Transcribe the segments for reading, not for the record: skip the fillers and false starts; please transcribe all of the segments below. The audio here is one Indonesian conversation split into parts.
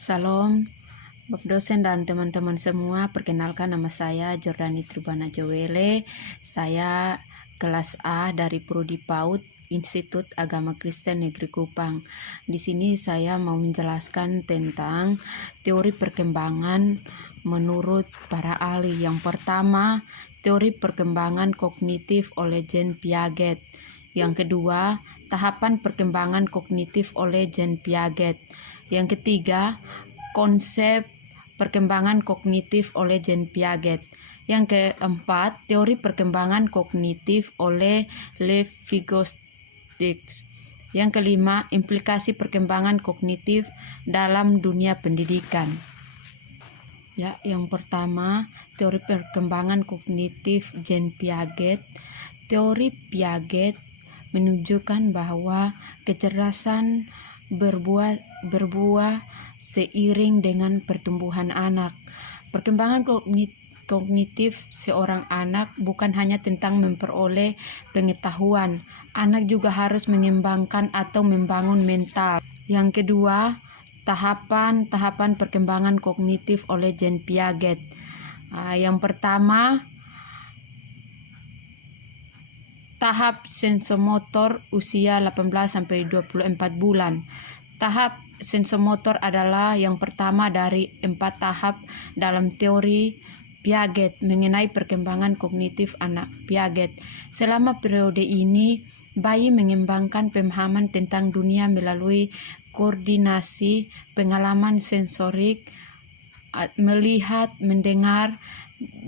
Salam, Bapak dosen dan teman-teman semua. Perkenalkan, nama saya Jordani Tribana Jowele. Saya kelas A dari Prodi PAUD Institut Agama Kristen Negeri Kupang. Di sini saya mau menjelaskan tentang teori perkembangan menurut para ahli. Yang pertama, teori perkembangan kognitif oleh Jean Piaget. Yang kedua, tahapan perkembangan kognitif oleh Jean Piaget. Yang ketiga, konsep perkembangan kognitif oleh Jean Piaget. Yang keempat, teori perkembangan kognitif oleh Lev Vygotsky. Yang kelima, implikasi perkembangan kognitif dalam dunia pendidikan. Yang pertama, teori perkembangan kognitif Jean Piaget. Teori Piaget menunjukkan bahwa kecerdasan berbuah seiring dengan pertumbuhan anak. Perkembangan kognitif seorang anak bukan hanya tentang memperoleh pengetahuan, anak juga harus mengembangkan atau membangun mental. Yang kedua, tahapan perkembangan kognitif oleh Jean Piaget. Yang pertama, tahap sensomotor usia 18-24 bulan. Tahap sensomotor adalah yang pertama dari 4 tahap dalam teori Piaget mengenai perkembangan kognitif anak Piaget. Selama periode ini, bayi mengembangkan pemahaman tentang dunia melalui koordinasi, pengalaman sensorik, melihat, mendengar,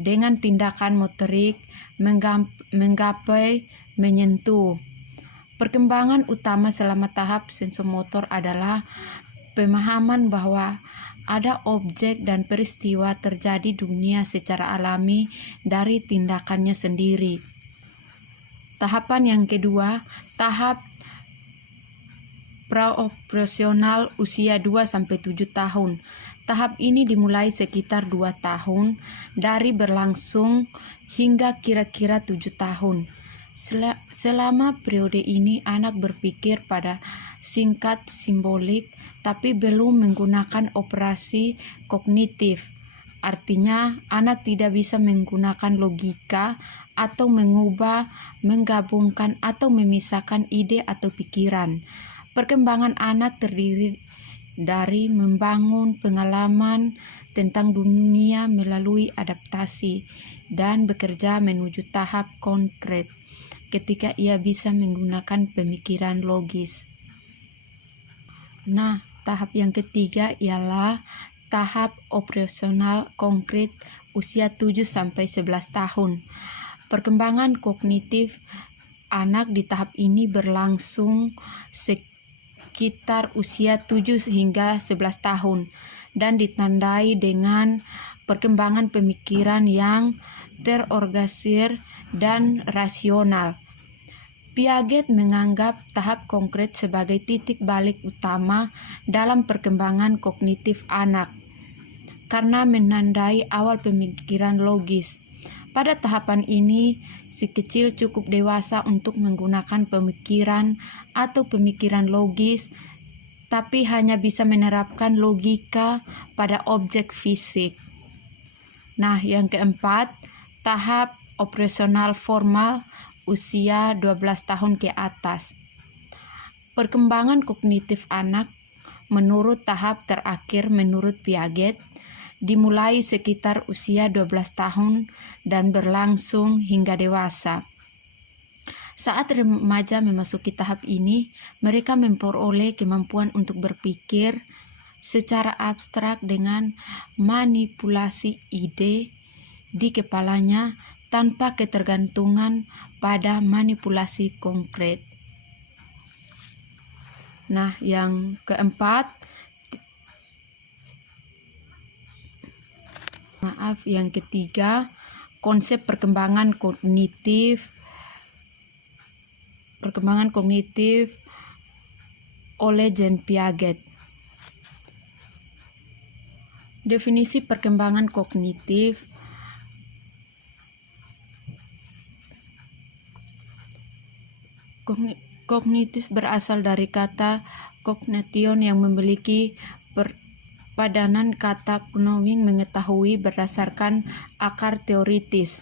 dengan tindakan motorik, menggapai, menyentuh. Perkembangan utama selama tahap sensomotor adalah pemahaman bahwa ada objek dan peristiwa terjadi dunia secara alami dari tindakannya sendiri. Tahapan yang kedua, tahap praoperasional usia 2-7 tahun. Tahap ini dimulai sekitar 2 tahun dari berlangsung hingga kira-kira 7 tahun. Selama periode ini anak berpikir pada singkat simbolik tapi belum menggunakan operasi kognitif. Artinya anak tidak bisa menggunakan logika atau mengubah, menggabungkan atau memisahkan ide atau pikiran. Perkembangan anak terdiri dari membangun pengalaman tentang dunia melalui adaptasi dan bekerja menuju tahap konkret ketika ia bisa menggunakan pemikiran logis. Tahap yang ketiga ialah tahap operasional konkret usia 7-11 tahun. Perkembangan kognitif anak di tahap ini berlangsung sekitar usia 7-11 tahun dan ditandai dengan perkembangan pemikiran yang terorganisir dan rasional. Piaget menganggap tahap konkret sebagai titik balik utama dalam perkembangan kognitif anak karena menandai awal pemikiran logis. Pada tahapan ini, si kecil cukup dewasa untuk menggunakan pemikiran atau pemikiran logis, tapi hanya bisa menerapkan logika pada objek fisik. Yang keempat, tahap operasional formal usia 12 tahun ke atas. Perkembangan kognitif anak menurut tahap terakhir menurut Piaget dimulai sekitar usia 12 tahun dan berlangsung hingga dewasa. Saat remaja memasuki tahap ini, mereka memperoleh kemampuan untuk berpikir secara abstrak dengan manipulasi ide di kepalanya tanpa ketergantungan pada manipulasi konkret. Yang keempat, yang ketiga, konsep perkembangan kognitif oleh Jean Piaget. Definisi perkembangan kognitif berasal dari kata cognition yang memiliki padanan kata knowing mengetahui berdasarkan akar teoritis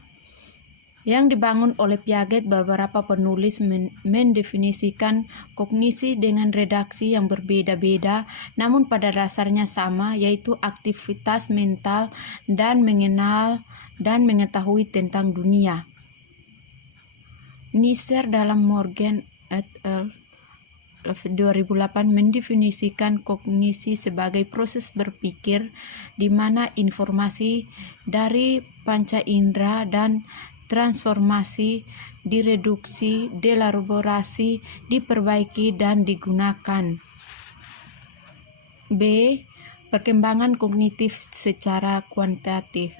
yang dibangun oleh Piaget. Beberapa penulis mendefinisikan kognisi dengan redaksi yang berbeda-beda, namun pada dasarnya sama, yaitu aktivitas mental dan mengenal dan mengetahui tentang dunia. Nisser dalam Morgan et al. 2008 mendefinisikan kognisi sebagai proses berpikir di mana informasi dari panca indera dan transformasi, direduksi, dielaborasi, diperbaiki, dan digunakan. B. Perkembangan kognitif secara kuantitatif.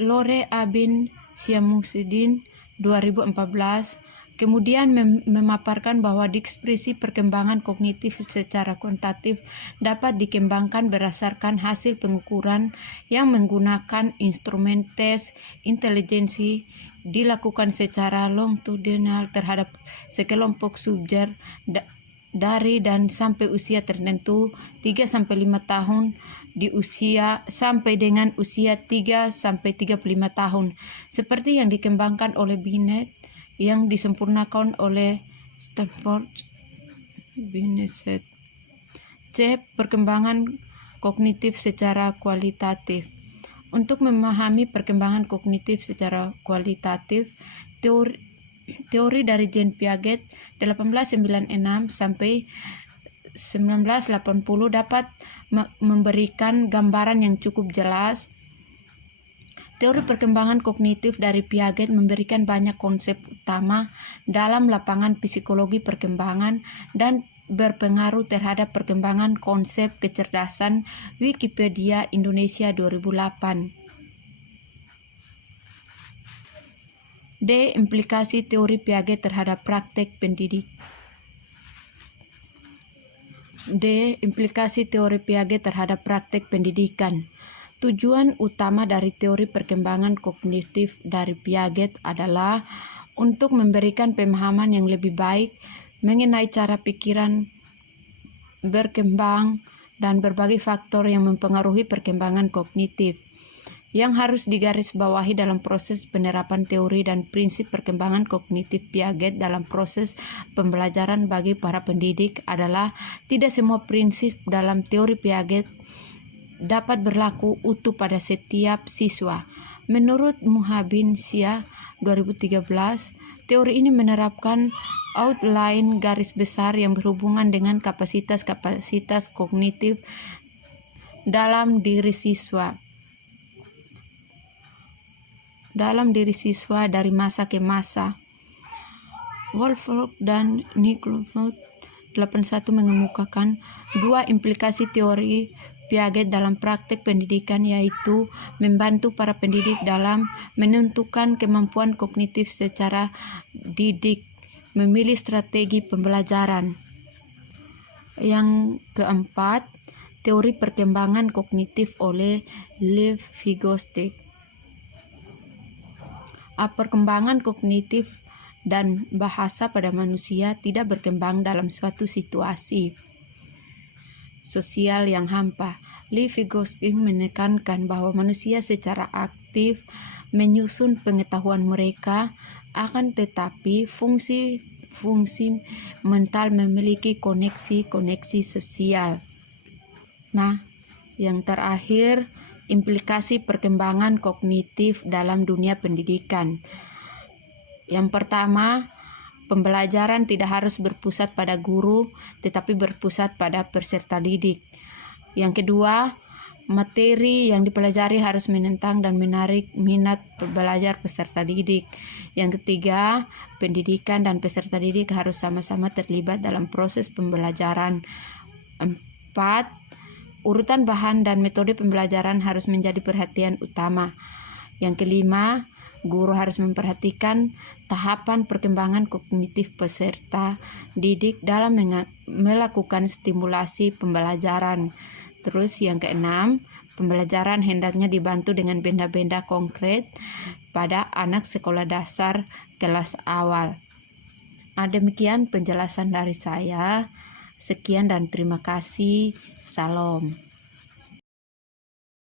Lore Abin Syamusuddin 2014 kemudian memaparkan bahwa ekspresi perkembangan kognitif secara kuantitatif dapat dikembangkan berdasarkan hasil pengukuran yang menggunakan instrumen tes intelijensi dilakukan secara longitudinal terhadap sekelompok subjek dari dan sampai usia tertentu 3-5 tahun di usia sampai dengan usia 3-35 tahun, seperti yang dikembangkan oleh Binet yang disempurnakan oleh Stanford Binet. C. Perkembangan kognitif secara kualitatif. Untuk memahami perkembangan kognitif secara kualitatif, teori dari Jean Piaget 1896 sampai 1980 dapat memberikan gambaran yang cukup jelas. Teori perkembangan kognitif dari Piaget memberikan banyak konsep utama dalam lapangan psikologi perkembangan dan berpengaruh terhadap perkembangan konsep kecerdasan. Wikipedia Indonesia 2008. D. Implikasi teori Piaget terhadap praktek pendidik. D. Implikasi teori Piaget terhadap praktek pendidikan. Tujuan utama dari teori perkembangan kognitif dari Piaget adalah untuk memberikan pemahaman yang lebih baik mengenai cara pikiran berkembang dan berbagai faktor yang mempengaruhi perkembangan kognitif, yang harus digarisbawahi dalam proses penerapan teori dan prinsip perkembangan kognitif Piaget dalam proses pembelajaran bagi para pendidik adalah tidak semua prinsip dalam teori Piaget dapat berlaku utuh pada setiap siswa. Menurut Muhabin Syah 2013, teori ini menerapkan outline garis besar yang berhubungan dengan kapasitas-kapasitas kognitif dalam diri siswa dari masa ke masa. Wolfgang dan Nikolov 81 mengemukakan dua implikasi teori Piaget dalam praktek pendidikan, yaitu membantu para pendidik dalam menentukan kemampuan kognitif secara didik, memilih strategi pembelajaran. Yang keempat, teori perkembangan kognitif oleh Lev Vygotsky. Perkembangan kognitif dan bahasa pada manusia tidak berkembang dalam suatu situasi sosial yang hampa. Lev Vygotsky menekankan bahwa manusia secara aktif menyusun pengetahuan mereka, akan tetapi fungsi mental memiliki koneksi sosial. Nah, yang terakhir, implikasi perkembangan kognitif dalam dunia pendidikan. Yang pertama, pembelajaran tidak harus berpusat pada guru, tetapi berpusat pada peserta didik. Yang kedua, materi yang dipelajari harus menentang dan menarik minat belajar peserta didik. Yang ketiga, pendidikan dan peserta didik harus sama-sama terlibat dalam proses pembelajaran. 4. Urutan bahan dan metode pembelajaran harus menjadi perhatian utama. Yang kelima, guru harus memperhatikan tahapan perkembangan kognitif peserta didik dalam melakukan stimulasi pembelajaran. Terus yang keenam, pembelajaran hendaknya dibantu dengan benda-benda konkret pada anak sekolah dasar kelas awal. Demikian penjelasan dari saya. Sekian dan terima kasih. Salam.